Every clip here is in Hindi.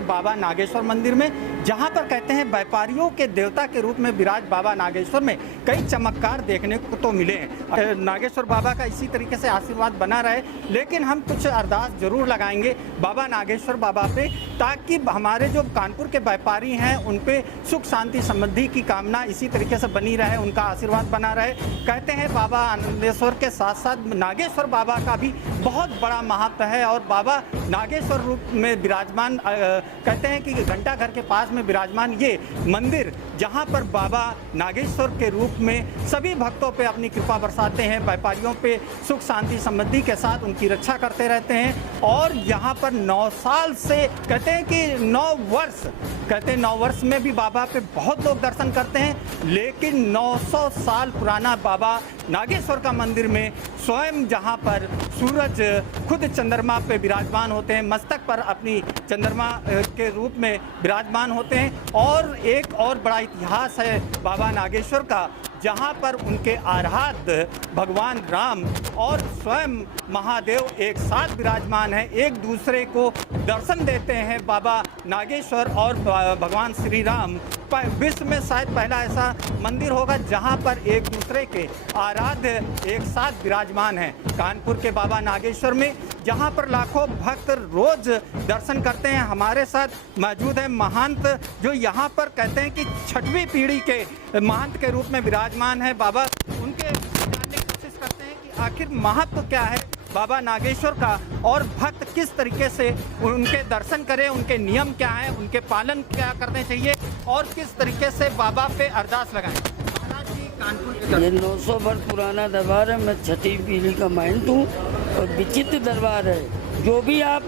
बाबा नागेश्वर मंदिर में, जहां पर कहते हैं व्यापारियों के देवता के रूप में विराज बाबा नागेश्वर में कई चमत्कार देखने को तो मिले हैं। नागेश्वर बाबा का इसी तरीके से आशीर्वाद बना रहे, लेकिन हम कुछ अरदास जरूर लगाएंगे बाबा नागेश्वर बाबा पे, ताकि हमारे जो कानपुर के व्यापारी हैं उन पे सुख शांति समृद्धि की कामना इसी तरीके से बनी रहे, उनका आशीर्वाद बना रहे। कहते हैं बाबा आनंदेश्वर के साथ साथ नागेश्वर बाबा का भी बहुत बड़ा महत्व है, और बाबा नागेश्वर रूप में विराजमान, कहते हैं कि घंटा घर के पास में विराजमान ये मंदिर, जहां पर बाबा नागेश्वर के रूप में सभी भक्तों पे अपनी कृपा बरसाते हैं, व्यापारियों पे सुख शांति समृद्धि के साथ उनकी रक्षा करते रहते हैं। और यहाँ पर 9 साल से, कहते हैं कि 9 वर्ष, कहते हैं 9 वर्ष में भी बाबा पे बहुत लोग दर्शन करते हैं, लेकिन 900 साल पुराना बाबा नागेश्वर का मंदिर में स्वयं जहाँ पर सूरज खुद चंद्रमा पे विराजमान होते हैं, मस्तक पर अपनी चंद्रमा के रूप में विराजमान होते हैं। और एक और बड़ा इतिहास है बाबा नागेश्वर का, जहाँ पर उनके आराध्य भगवान राम और स्वयं महादेव एक साथ विराजमान हैं, एक दूसरे को दर्शन देते हैं। बाबा नागेश्वर और भगवान श्री राम विश्व में शायद पहला ऐसा मंदिर होगा जहां पर एक दूसरे के आराध्य एक साथ विराजमान हैं। कानपुर के बाबा नागेश्वर में जहां पर लाखों भक्त रोज दर्शन करते हैं। हमारे साथ मौजूद है महंत, जो यहां पर कहते हैं कि 6वीं पीढ़ी के महंत के रूप में विराजमान है। बाबा उनके जानने की कोशिश करते हैं कि आखिर महत्व क्या है बाबा नागेश्वर का, और भक्त किस तरीके से उनके दर्शन करें, उनके नियम क्या हैं, उनके पालन क्या करने चाहिए, और किस तरीके से बाबा पे अरदास लगाएं। ये 900 वर्ष पुराना दरबार है। मैं 6वीं पीढ़ी का महंत हूँ और विचित्र दरबार है। जो भी आप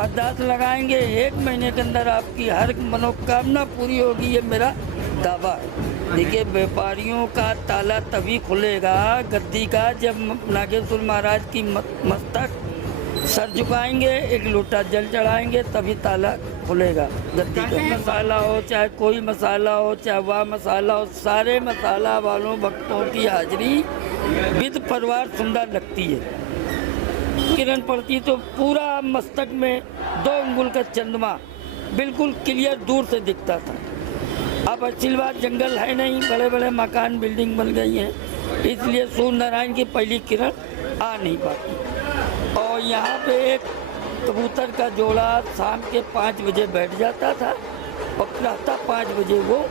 अरदास लगाएंगे 1 महीने के अंदर आपकी हर मनोकामना पूरी होगी, ये मेरा दावा है। देखिए, व्यापारियों का ताला तभी खुलेगा गद्दी का, जब नागेश्वर महाराज की मस्तक सर झुकाएंगे, एक लोटा जल चढ़ाएंगे, तभी ताला खुलेगा गद्दी का। मसाला हो चाहे कोई मसाला हो, चाहे वह मसाला हो, सारे मसाला वालों भक्तों की हाजिरी विद परिवार सुंदर लगती है। किरण पड़ती तो पूरा मस्तक में 2 अंगुल का चंद्रमा बिल्कुल क्लियर दूर से दिखता था। अब आशीर्वाद जंगल है नहीं, बड़े बड़े मकान बिल्डिंग बन गई हैं, इसलिए सूर्य नारायण की पहली किरण आ नहीं पाती। और यहाँ पे एक कबूतर का जोड़ा शाम के 5 बजे बैठ जाता था और प्रातः 5 बजे वो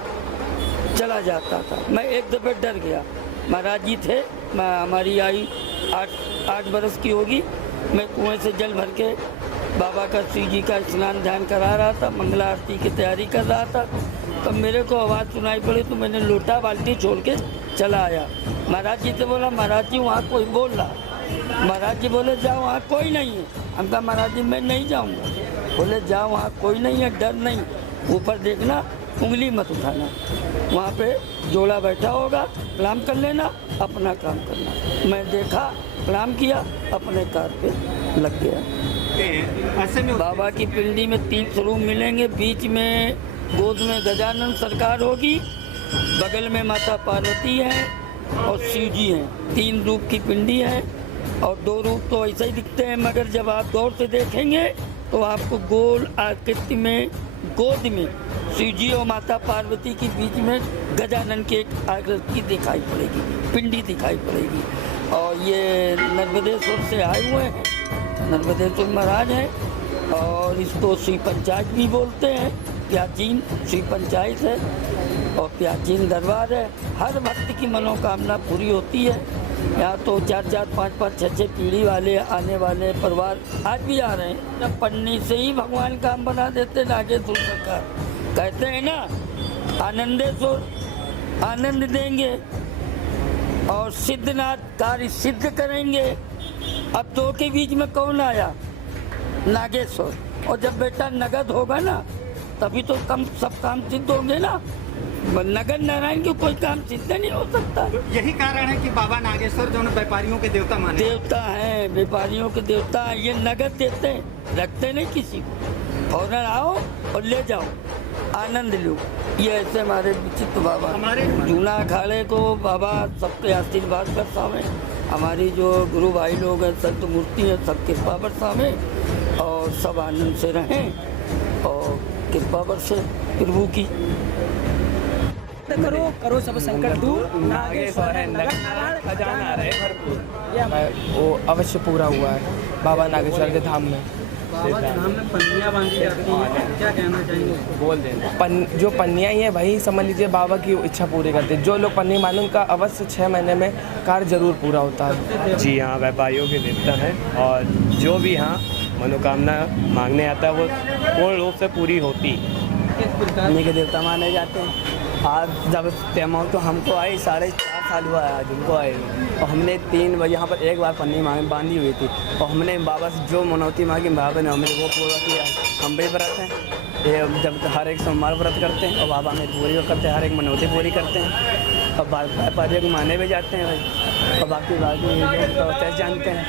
चला जाता था। मैं एक दफ़े डर गया। महाराज जी थे, हमारी आयु 8 बरस की होगी। मैं कुएं से जल भर के बाबा का शिव जी का स्नान ध्यान करा रहा था, मंगला आरती की तैयारी कर रहा था। तब मेरे को आवाज़ सुनाई पड़ी तो मैंने लोटा बाल्टी छोड़ के चला आया। महाराज जी से बोला, महाराज जी वहाँ कोई बोल रहा। महाराज जी बोले, जाओ वहाँ कोई नहीं है। हम कहा, महाराज जी मैं नहीं जाऊँगा। बोले, जाओ वहाँ कोई नहीं है, डर नहीं, ऊपर देखना, उंगली मत उठाना, वहाँ पे जोड़ा बैठा होगा, प्रणाम कर लेना, अपना काम करना। मैं देखा, प्रणाम किया, अपने कार पे लग गया। ऐसे में बाबा की पिंडी में 3 स्वरूप मिलेंगे। बीच में गोद में गजानन सरकार होगी, बगल में माता पार्वती है और शिव जी हैं। 3 रूप की पिंडी है और 2 रूप तो ऐसे ही दिखते हैं, मगर जब आप गौर से देखेंगे तो आपको गोल आकृति में गोद में शिव जी और माता पार्वती के बीच में गजानन की एक आकृति दिखाई पड़ेगी, पिंडी दिखाई पड़ेगी। और ये नर्मदेश्वर से आए हुए हैं, नर्मदेश्वर महाराज हैं, और इसको शिव पंचायत भी बोलते हैं। प्राचीन शिव पंचायत है और प्राचीन दरबार है। हर भक्त की मनोकामना पूरी होती है। यहाँ तो 4-4, 5-5, 6-6 पीढ़ी वाले आने वाले परिवार आज भी आ रहे हैं। जब पढ़ने से ही भगवान काम बना देते नागेश्वर सरकार। कहते हैं ना, आनंदेश्वर आनंद देंगे और सिद्धनाथ कार्य सिद्ध करेंगे। अब 2 के बीच में कौन आया? नागेश्वर। और जब बेटा नगद होगा ना, तभी तो सब काम सिद्ध होंगे ना। नगर नारायण के कोई काम सिद्ध नहीं हो सकता। तो यही कारण है कि बाबा नागेश्वर जो व्यापारियों के देवता माने, देवता हैं, व्यापारियों के देवता हैं। ये नगद देते हैं, रखते नहीं किसी को। फौरन आओ और ले जाओ, आनंद लो। ये ऐसे हमारे विचित्र बाबा, हमारे जूना अखाड़े को बाबा सबके आशीर्वाद बरसावें। हमारी जो गुरु भाई लोग हैं, संत मूर्ति है, सब कृपा बरसावें और सब आनंद से रहें। और कृपा बरसे प्रभु की। करो करो सब संकट दूर, नागेश्वर है नगर नारायण, खजाना रहे भरपूर। वो अवश्य पूरा हुआ है बाबा नागेश्वर के धाम में। बाबा के धाम में पन्नियाँ बांधी जाती हैं, क्या कहना चाहेंगे? बोल दें जो पन्नियाँ ही है वही समझ लीजिए बाबा की इच्छा पूरी करते हैं। जो लोग पन्नी माने उनका अवश्य 6 महीने में कार्य जरूर पूरा होता है। जी हाँ, व्यापारियों के देवता हैं और जो भी यहाँ मनोकामना मांगने आता है वो पूर्ण रूप से पूरी होती। पन्नी के देवता माने जाते हैं। आज जब तैमाव तो हमको आई 4.5 साल हुआ है आज उनको आए, और हमने 3 बार यहाँ पर एक बार पन्नी बांधी हुई थी, और हमने बाबा से जो मनौती मांगी बाबा ने हमें वो पूरा किया। हम भी व्रत हैं, ये जब हर एक सोमवार व्रत करते हैं और बाबा में पूरी करते हैं, हर एक मनौती पूरी करते हैं, और व्यापारियों को माने भी जाते हैं भाई, और बाकी जानते हैं।